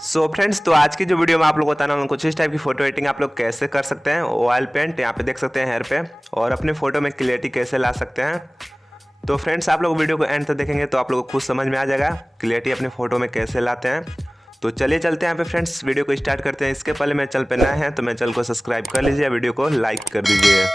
So friends, तो आज की जो वीडियो में आप लोग बताना हूँ कुछ इस टाइप की फोटो एडिटिंग आप लोग कैसे कर सकते हैं। ऑयल पेंट यहाँ पे देख सकते हैं हेयर पे, और अपने फोटो में क्लियरिटी कैसे ला सकते हैं। तो फ्रेंड्स, आप लोग वीडियो को एंड तक देखेंगे तो आप लोगों को खुद समझ में आ जाएगा क्लियरिटी अपने फोटो में कैसे लाते हैं। तो चलिए चलते हैं यहाँ पे फ्रेंड्स, वीडियो को स्टार्ट करते हैं। इसके पहले मेरे चैनल पे नए हैं तो मेरे चैनल को सब्सक्राइब कर लीजिए, वीडियो को लाइक कर दीजिए।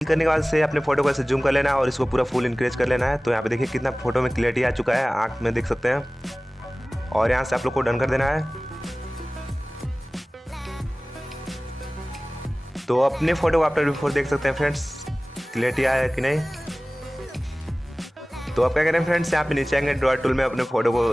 करने के बाद से अपने फोटो को ऐसे जूम कर लेना है और इसको पूरा फुल इंक्रीज कर लेना है। तो यहाँ पे देखिए कितना फोटो में क्लियरिटी आ चुका है, आँख में देख सकते हैं। और यहाँ से आप लोग को डन कर देना है। तो अपने फोटो को आफ्टर बिफोर देख सकते हैं फ्रेंड्स, क्लियरिटी आया है कि नहीं। तो आप क्या करें फ्रेंड्स, यहाँ पे नीचे आएंगे ड्रॉ टूल में, अपने फोटो को